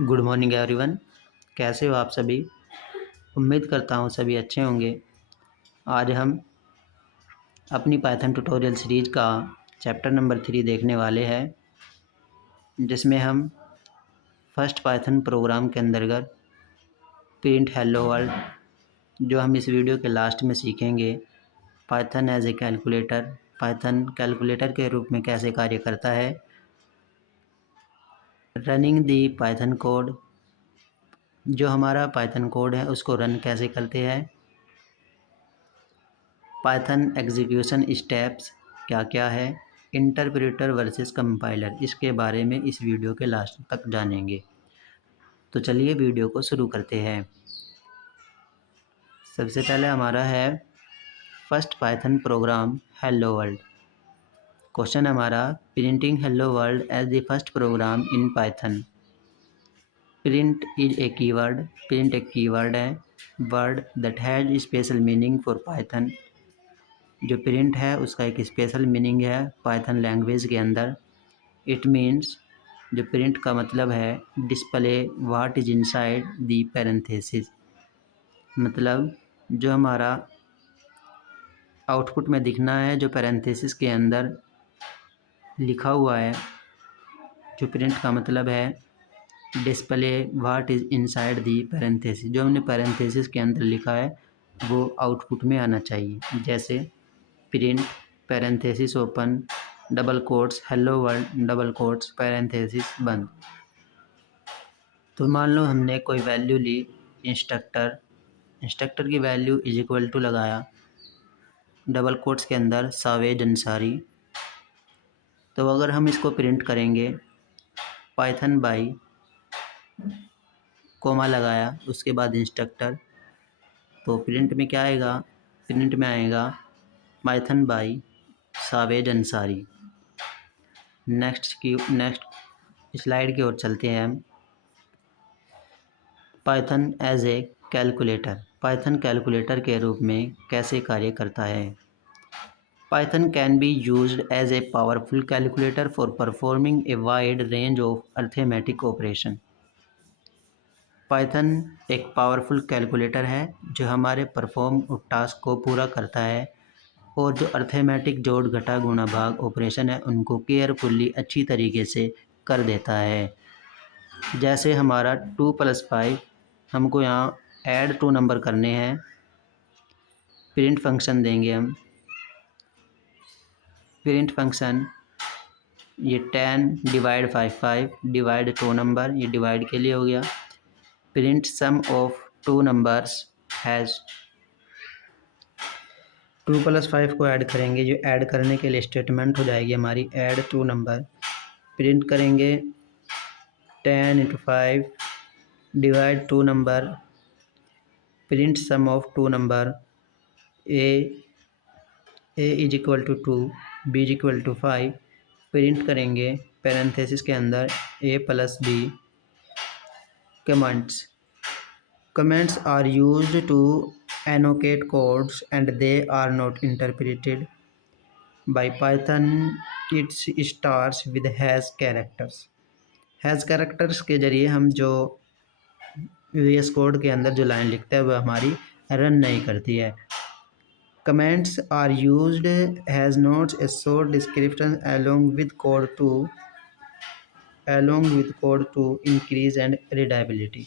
Good morning everyone. कैसे हो आप सभी? उम्मीद करता हूँ सभी अच्छे होंगे। आज हम अपनी पाइथन ट्यूटोरियल सीरीज़ का चैप्टर नंबर 3 देखने वाले हैं, जिसमें हम फर्स्ट पाइथन प्रोग्राम के अंतर्गत प्रिंट हेलो वर्ल्ड, जो हम इस वीडियो के लास्ट में सीखेंगे, Python as a calculator, Python calculator के रूप में कैसे कार्य करता है, रनिंग दी पाइथन कोड, जो हमारा पाइथन कोड है उसको रन कैसे करते हैं, पाइथन एग्जीक्यूशन स्टेप्स क्या क्या है, इंटरप्रेटर वर्सेस कंपाइलर, इसके बारे में इस वीडियो के लास्ट तक जानेंगे। तो चलिए वीडियो को शुरू करते हैं। सबसे पहले हमारा है first Python program hello world. Question हमारा printing hello world as the first program in Python. Print is a keyword, print एक कीवर्ड है, word that has special meaning for Python. जो प्रिंट है उसका एक स्पेशल मीनिंग है Python language के अंदर। इट मीन्स, जो प्रिंट का मतलब है, display what is inside the parenthesis, मतलब जो हमारा आउटपुट में दिखना है जो पैरेंथेसिस के अंदर लिखा हुआ है। जो प्रिंट का मतलब है display what is inside the parenthesis, जो हमने पैरेंथेसिस के अंदर लिखा है वो आउटपुट में आना चाहिए। जैसे print parenthesis open double quotes hello world double quotes parenthesis बंद। तो मान लो हमने कोई वैल्यू ली, इंस्ट्रक्टर की वैल्यू इज इक्वल टू लगाया डबल कोट्स के अंदर सावेज अंसारी। तो अगर हम इसको प्रिंट करेंगे पाइथन बाई कोमा लगाया उसके बाद इंस्ट्रक्टर, तो प्रिंट में क्या आएगा? प्रिंट में आएगा Python by Savej Ansari. Next slide की ओर चलते हैं हम। Python as a calculator, Python calculator के रूप में कैसे कार्य करता है। Python can be used as a powerful calculator for performing a wide range of arithmetic operation. Python एक पावरफुल कैलकुलेटर है जो हमारे परफॉर्म टास्क को पूरा करता है और जो अर्थमेटिक जोड़ घटा गुणा भाग ऑपरेशन है उनको केयरफुल्ली अच्छी तरीके से कर देता है। जैसे हमारा 2+5, हमको यहाँ ऐड 2 नंबर करने हैं, प्रिंट फंक्शन देंगे हम। प्रिंट फंक्शन ये 10 डिवाइड 5 डिवाइड 2 नंबर, ये डिवाइड के लिए हो गया। Print sum of 2 numbers has 2+5 को ऐड करेंगे, जो ऐड करने के लिए स्टेटमेंट हो जाएगी हमारी ऐड 2 नंबर। प्रिंट करेंगे 10 × 5 divide 2 number, print sum of 2 number, A is equal to 2, B is equal to 5। Print करेंगे पैरेंथेसिस के अंदर a + b। Comments are used to annotate codes and they are not interpreted by Python. It starts with hash characters. Hash characters के जरिए हम जो VS code के अंदर जो लाइन लिखते हैं वह हमारी रन नहीं करती है। Comments are used has notes a short description along with code to increase and readability।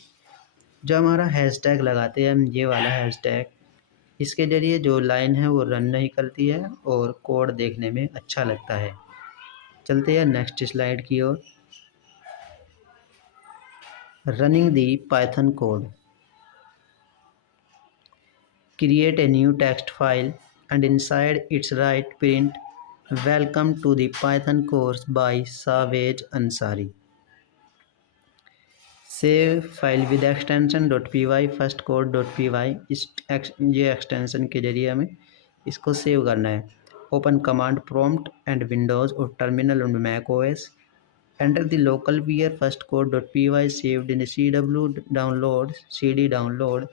जो हमारा हैशटैग लगाते हैं हम, ये वाला हैशटैग, इसके ज़रिए जो लाइन है वो रन नहीं करती है और कोड देखने में अच्छा लगता है। चलते हैं नेक्स्ट स्लाइड की ओर। Running the Python code. Create a new text file and inside its write print welcome to the Python course by Savage Ansari। Save file with extension .py firstcode.py, ये एक्सटेंशन के जरिए हमें इसको save करना है। Open command prompt and Windows और terminal on Mac OS. Enter the local where firstcode.py saved in cd download.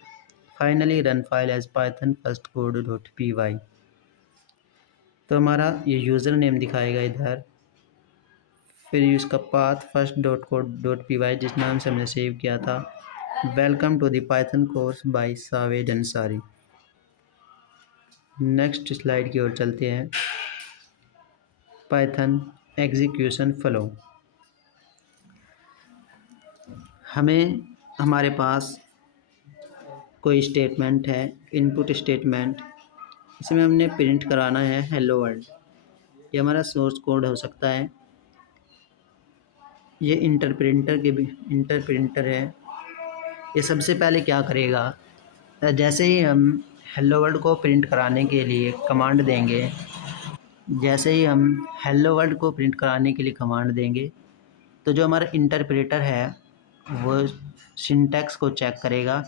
Finally run file as Python firstcode.py। तो हमारा ये यूज़र नेम दिखाएगा इधर, फिर इसका path first dot code dot P Y जिस नाम से हमने सेव किया था। Welcome to the Python course by Saved Ansari. Next slide की ओर चलते हैं। Python execution flow. हमें हमारे पास कोई स्टेटमेंट है, इनपुट स्टेटमेंट, इसमें हमने प्रिंट कराना है हेलो वर्ल्ड। ये हमारा सोर्स कोड हो सकता है। ये इंटरप्रिंटर है। ये सबसे पहले क्या करेगा, जैसे ही हम हेलो वर्ल्ड को प्रिंट कराने के लिए कमांड देंगे, तो जो हमारा इंटरप्रेटर है वो सिंटैक्स को चेक करेगा।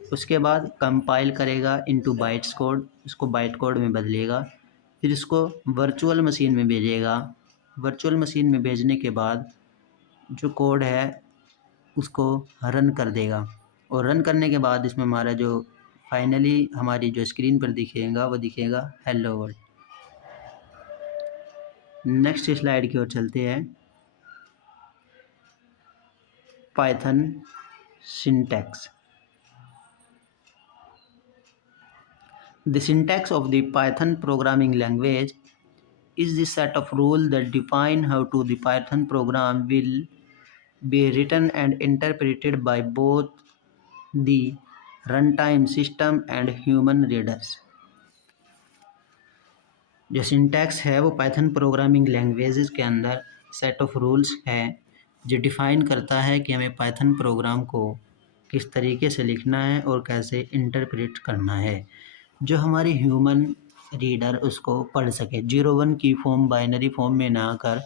उसके बाद कंपाइल करेगा इनटू बाइट्स कोड, इसको बाइट कोड में बदलेगा, फिर इसको वर्चुअल मशीन में भेजेगा। वर्चुअल मशीन में भेजने के बाद जो कोड है उसको रन कर देगा, और रन करने के बाद इसमें हमारा जो फाइनली हमारी जो स्क्रीन पर दिखेगा वो दिखेगा हेलो वर्ल्ड। नेक्स्ट स्लाइड की ओर चलते हैं। Python syntax. The syntax of the Python programming language is the set of rules that define how to the Python program will be written and interpreted by both the runtime system and human readers। जो syntax है वो Python programming languages के अंदर set of rules है जो define करता है कि हमें पाइथन प्रोग्राम को किस तरीके से लिखना है और कैसे इंटरप्रेट करना है, जो हमारी ह्यूमन रीडर उसको पढ़ सके। 0-1 की फॉर्म बाइनरी फॉर्म में ना आकर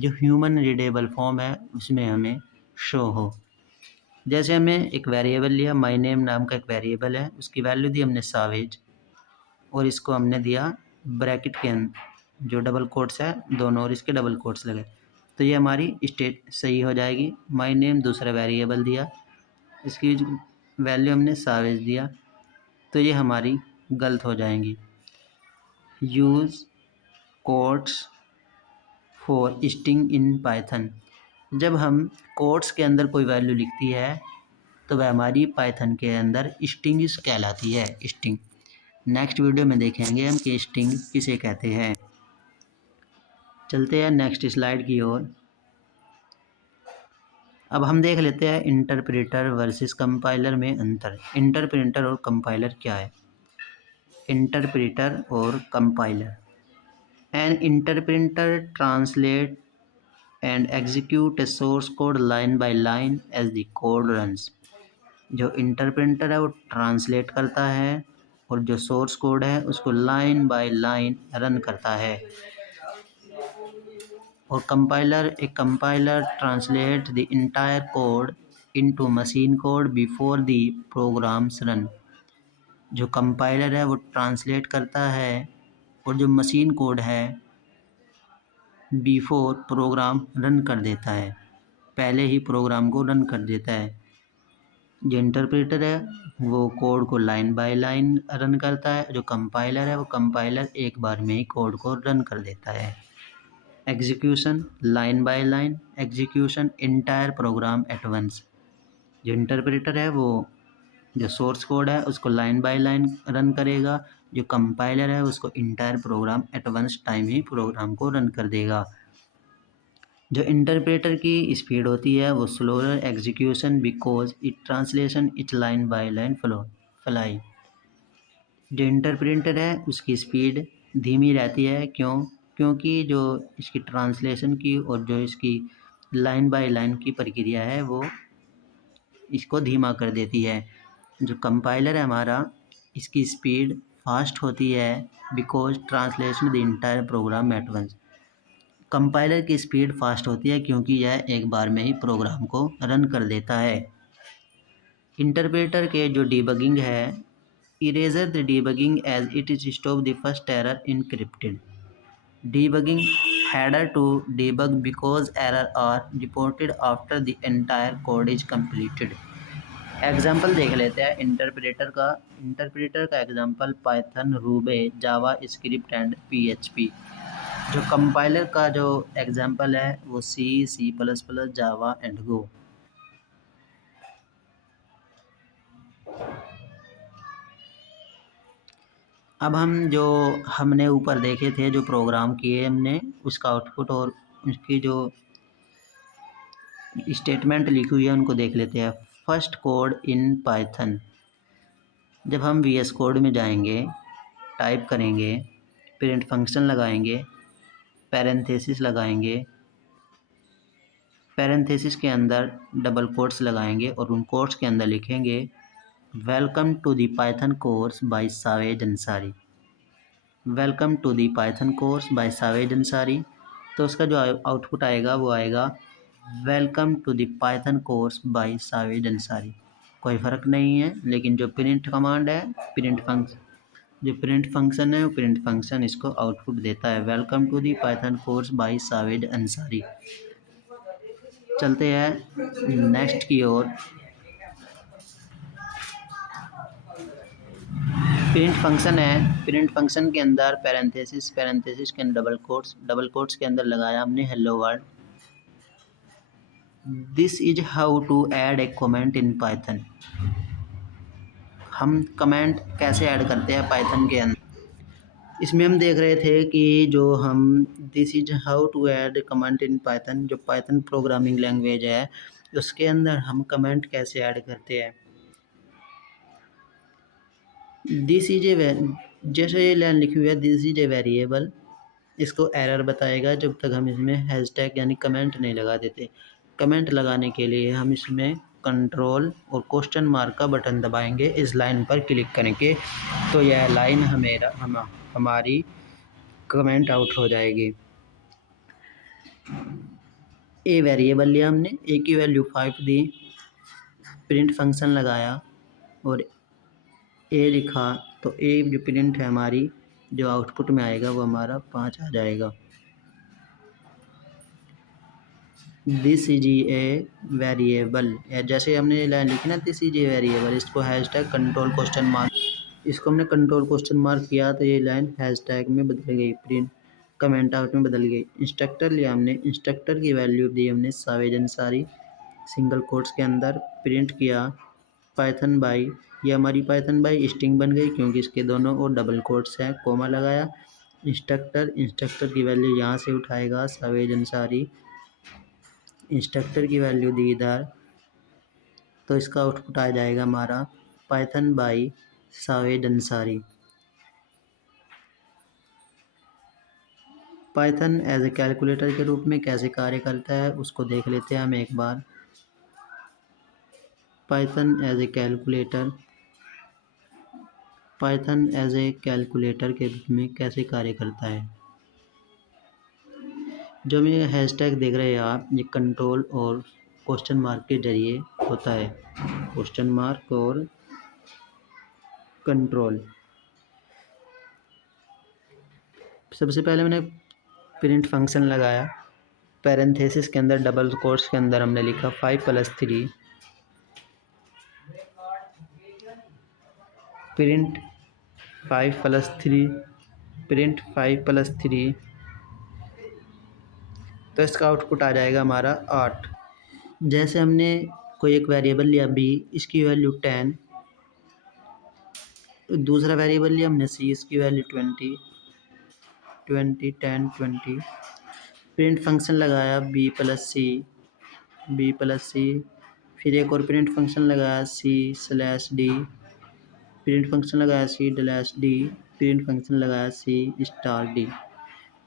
जो ह्यूमन रीडेबल फॉर्म है उसमें हमें शो हो। जैसे हमें एक वेरिएबल लिया, माई नेम नाम का एक वेरिएबल है, उसकी वैल्यू दी हमने सावेज, और इसको हमने दिया ब्रैकेट के अंदर जो डबल कोट्स है दोनों, और इसके डबल कोट्स लगे, तो ये हमारी स्टेट सही हो जाएगी। माई नेम दूसरा वेरिएबल दिया, इसकी वैल्यू हमने सावेज दिया, तो ये हमारी गलत हो जाएंगी। Use quotes for string in Python. जब हम कोट्स के अंदर कोई वैल्यू लिखती है तो वह हमारी पाइथन के अंदर स्ट्रिंग्स कहलाती है। स्ट्रिंग नेक्स्ट वीडियो में देखेंगे हम कि स्ट्रिंग किसे कहते हैं। चलते हैं नेक्स्ट स्लाइड की ओर। अब हम देख लेते हैं इंटरप्रेटर वर्सेस कंपाइलर में अंतर। इंटरप्रेटर और कंपाइलर क्या है। इंटरप्रेटर और compiler. An interpreter translate and execute a source code line by line as the code runs. जो इंटरप्रेटर है वो ट्रांसलेट करता है और जो सोर्स कोड है उसको लाइन बाय लाइन रन करता है। और compiler translate the entire code into machine code before the programs run. जो कंपाइलर है वो ट्रांसलेट करता है और जो मशीन कोड है बिफोर प्रोग्राम रन कर देता है, पहले ही प्रोग्राम को रन कर देता है। जो इंटरप्रेटर है वो कोड को लाइन बाय लाइन रन करता है, जो कंपाइलर है वो कंपाइलर एक बार में ही कोड को रन कर देता है। Execution line by line, execution entire program at once. जो इंटरप्रेटर है वो जो सोर्स कोड है उसको लाइन बाय लाइन रन करेगा, जो कंपाइलर है उसको entire program at once time ही प्रोग्राम को रन कर देगा। जो इंटरप्रेटर की स्पीड होती है वो slower execution because it translation it line by line fly. जो इंटरप्रेटर है उसकी स्पीड धीमी रहती है, क्योंकि जो इसकी ट्रांसलेशन की और जो इसकी लाइन बाय लाइन की प्रक्रिया है वो इसको धीमा कर देती है। जो कंपाइलर है हमारा, इसकी स्पीड फास्ट होती है because translation the entire program at once. Compiler की स्पीड फास्ट होती है क्योंकि यह एक बार में ही प्रोग्राम को रन कर देता है। इंटरप्रेटर के जो डीबगिंग है, eraser the debugging as it is stop the first error encrypted. Debugging header to debug because error are reported after the entire code is completed। Example देख लेते हैं इंटरप्रेटर का example Python, Ruby, JavaScript and PHP। जो compiler का जो example है वो C plus plus, Java and Go. अब हम जो हमने ऊपर देखे थे, जो प्रोग्राम किए हमने, उसका आउटपुट और उसकी जो स्टेटमेंट लिखी हुई है उनको देख लेते हैं। First code in Python. जब हम वीएस कोड में जाएंगे, टाइप करेंगे, प्रिंट फंक्शन लगाएंगे, पैरेंथेसिस लगाएंगे, पैरेंथेसिस के अंदर डबल कोट्स लगाएंगे और उन कोट्स के अंदर लिखेंगे welcome to the Python course by Saved Ansari. Welcome to the Python course by Saved Ansari. तो उसका जो आउटपुट आएगा वो आएगा welcome to the Python course by Saved Ansari. कोई फ़र्क नहीं है, लेकिन जो प्रिंट कमांड है, प्रिंट फंक्शन है, वो प्रिंट फंक्शन इसको आउटपुट देता है welcome to the Python course by Saved Ansari. चलते हैं नेक्स्ट की ओर। प्रिंट फंक्शन है, प्रिंट फंक्शन के अंदर पैरेंथेसिस के अंदर डबल कोट्स के अंदर लगाया हमने hello world. This is how to add a comment in Python. हम कमेंट कैसे ऐड करते हैं पाइथन के अंदर। इसमें हम देख रहे थे कि जो हम this is how to add comment in Python, जो पाइथन प्रोग्रामिंग लैंग्वेज है उसके अंदर हम कमेंट कैसे ऐड करते हैं। दिस इज ए, जैसे ये लाइन लिखी हुई है दिस इज ए वेरिएबल, इसको एरर बताएगा जब तक हम इसमें हैशटैग यानी कमेंट नहीं लगा देते। कमेंट लगाने के लिए हम इसमें कंट्रोल और क्वेश्चन मार्क का बटन दबाएंगे। इस लाइन पर क्लिक करेंगे तो यह लाइन हमारी कमेंट आउट हो जाएगी। ए वेरिएबल लिया हमने, ए की वैल्यू 5 दी, प्रिंट फंक्शन लगाया और ए लिखा, तो ए जो प्रिंट है हमारी, जो आउटपुट में आएगा वो हमारा 5 आ जाएगा। दिस इज ए वेरिएबल, जैसे हमने लाइन लिखी ना दिस इज ए वेरिएबल, इसको हैशटैग कंट्रोल क्वेश्चन मार्क, इसको हमने कंट्रोल क्वेश्चन मार्क किया तो ये लाइन हैशटैग में बदल गई, प्रिंट कमेंट आउट में बदल गई। इंस्ट्रक्टर लिया हमने, इंस्ट्रक्टर की वैल्यू दी हमने सावेद अंसारी, सिंगल कोट्स के अंदर प्रिंट किया पाइथन बाई, ये हमारी पाइथन बाई स्ट्रिंग बन गई क्योंकि इसके दोनों और डबल कोट्स हैं, कोमा लगाया। इंस्ट्रक्टर की वैल्यू यहाँ से उठाएगा सावेद अंसारी, इंस्ट्रक्टर की वैल्यू दी इधर, तो इसका आउटपुट आ जाएगा हमारा Python by Saved Ansari. Python as a calculator के रूप में कैसे कार्य करता है उसको देख लेते हैं हम एक बार। Python as a calculator, Python as a calculator के रूप में कैसे कार्य करता है। जो मैं हैशटैग देख रहे हैं आप, ये कंट्रोल और क्वेश्चन मार्क के जरिए होता है, क्वेश्चन मार्क और कंट्रोल। सबसे पहले मैंने प्रिंट फंक्शन लगाया, पैरेंथेसिस के अंदर डबल कोट्स के अंदर हमने लिखा 5 + 3, प्रिंट 5 + 3, प्रिंट 5 + 3, तो इसका आउटपुट आ जाएगा हमारा 8। जैसे हमने कोई एक वेरिएबल लिया बी, इसकी वैल्यू 10, दूसरा वेरिएबल लिया हमने सी, इसकी वैल्यू 20, 10 20, प्रिंट फंक्शन लगाया बी + सी, फिर एक और प्रिंट फंक्शन लगाया C/D, प्रिंट फंक्शन लगाया C/D, प्रिंट फंक्शन लगाया C*D।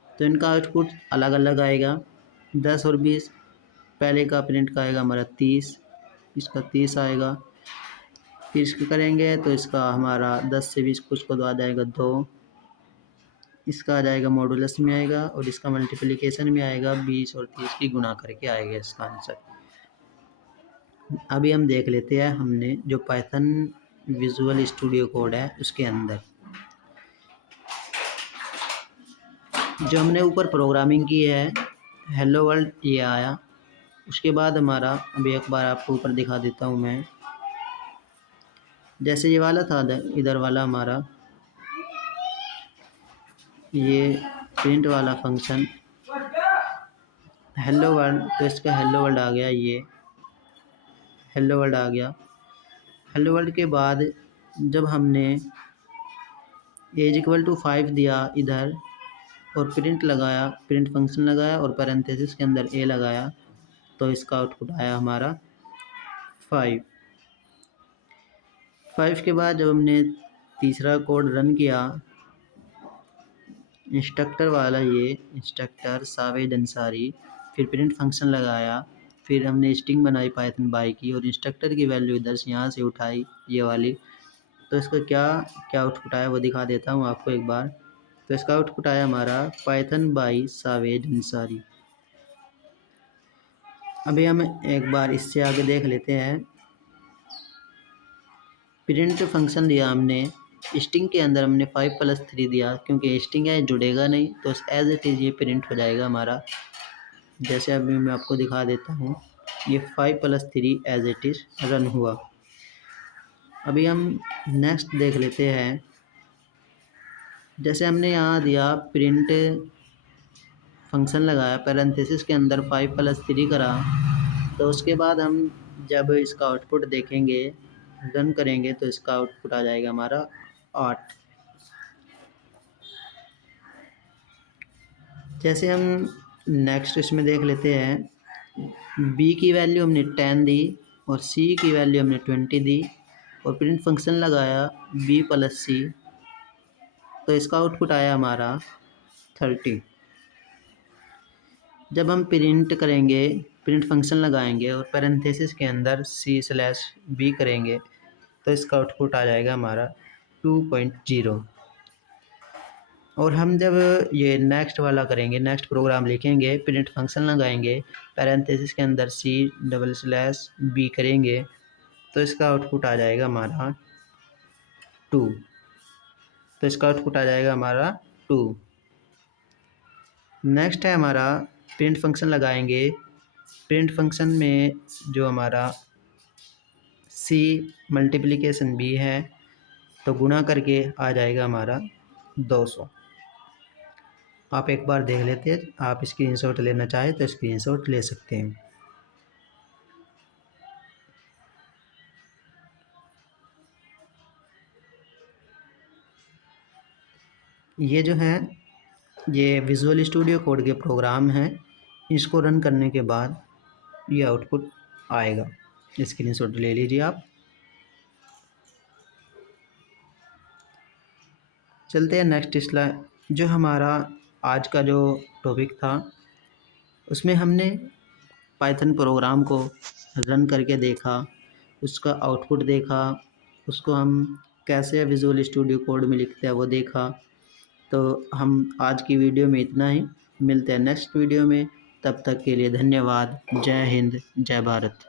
तो इनका आउटपुट अलग अलग आएगा। 10 और 20, पहले का प्रिंट का आएगा हमारा 30, इसका 30 आएगा। फिर इसको करेंगे तो इसका हमारा 10 से 20 कुछ को तो आ जाएगा 2, इसका आ जाएगा मॉडुलस में आएगा और इसका मल्टीप्लिकेशन में आएगा, 20 और 30 की गुणा करके आएगा इसका आंसर। अभी हम देख लेते हैं हमने जो पाइथन विजुअल स्टूडियो कोड है उसके अंदर जो हमने ऊपर प्रोग्रामिंग की है हेलो वर्ल्ड, ये आया। उसके बाद हमारा, अभी एक बार आपको ऊपर दिखा देता हूँ मैं, जैसे ये वाला था इधर वाला हमारा, ये प्रिंट वाला फंक्शन हेलो वर्ल्ड, तो इसका हेलो वर्ल्ड आ गया, ये हेलो वर्ल्ड आ गया। हेलो वर्ल्ड के बाद जब हमने एज इक्वल टू 5 दिया इधर और प्रिंट लगाया, प्रिंट फंक्शन लगाया और पैरेंथेसिस के अंदर ए लगाया, तो इसका आउटपुट आया हमारा 5। 5 के बाद जब हमने तीसरा कोड रन किया, इंस्ट्रक्टर वाला, ये इंस्ट्रक्टर सावेद अंसारी, फिर प्रिंट फंक्शन लगाया, फिर हमने स्ट्रिंग बनाई पाइथन बाई की और इंस्ट्रक्टर की वैल्यू इधर से यहाँ से उठाई ये वाली, तो इसका क्या क्या आउटपुट आया वो दिखा देता हूँ आपको एक बार। तो इसका आउटपुट आया हमारा पाइथन बाई सावेद अंसारी। अभी हम एक बार इससे आगे देख लेते हैं। प्रिंट फंक्शन दिया हमने, स्ट्रिंग के अंदर हमने 5+3 दिया, क्योंकि स्ट्रिंग है जुड़ेगा नहीं, तो एज इट इज़ ये प्रिंट हो जाएगा हमारा। जैसे अभी मैं आपको दिखा देता हूँ, ये 5+3 एज इट इज़ रन हुआ। अभी हम नेक्स्ट देख लेते हैं। जैसे हमने यहाँ दिया प्रिंट फंक्शन लगाया, पैरेंथेसिस के अंदर 5+3 करा, तो उसके बाद हम जब इसका आउटपुट देखेंगे, रन करेंगे, तो इसका आउटपुट आ जाएगा हमारा 8। जैसे हम नेक्स्ट इसमें देख लेते हैं, बी की वैल्यू हमने 10 दी और सी की वैल्यू हमने 20 दी और प्रिंट फंक्शन लगाया b+c, तो इसका आउटपुट आया हमारा 30। जब हम प्रिंट करेंगे, प्रिंट फंक्शन लगाएंगे और पैरेंथेसिस के अंदर c/b करेंगे, तो इसका आउटपुट आ जाएगा हमारा 2.0। और हम जब ये नेक्स्ट वाला करेंगे, नेक्स्ट प्रोग्राम लिखेंगे, प्रिंट फंक्शन लगाएंगे, पैरेंथेसिस के अंदर c/b करेंगे, तो इसका आउटपुट आ जाएगा हमारा 2। तो इसका आउटपुट आ जाएगा हमारा 2। नेक्स्ट है हमारा प्रिंट फंक्शन लगाएंगे, प्रिंट फंक्शन में जो हमारा c मल्टीप्लिकेशन b है, तो गुणा करके आ जाएगा हमारा 200। आप एक बार देख लेते हैं, आप स्क्रीनशॉट लेना चाहें तो स्क्रीनशॉट ले सकते हैं। ये जो है, ये विजुअल स्टूडियो कोड के प्रोग्राम हैं, इसको रन करने के बाद ये आउटपुट आएगा। स्क्रीनशॉट ले लीजिए आप। चलते हैं नेक्स्ट स्लाइड। जो हमारा आज का जो टॉपिक था, उसमें हमने पाइथन प्रोग्राम को रन करके देखा, उसका आउटपुट देखा, उसको हम कैसे विजुअल स्टूडियो कोड में लिखते हैं वो देखा। तो हम आज की वीडियो में इतना ही, मिलते हैं नेक्स्ट वीडियो में। तब तक के लिए धन्यवाद। जय हिंद, जय भारत।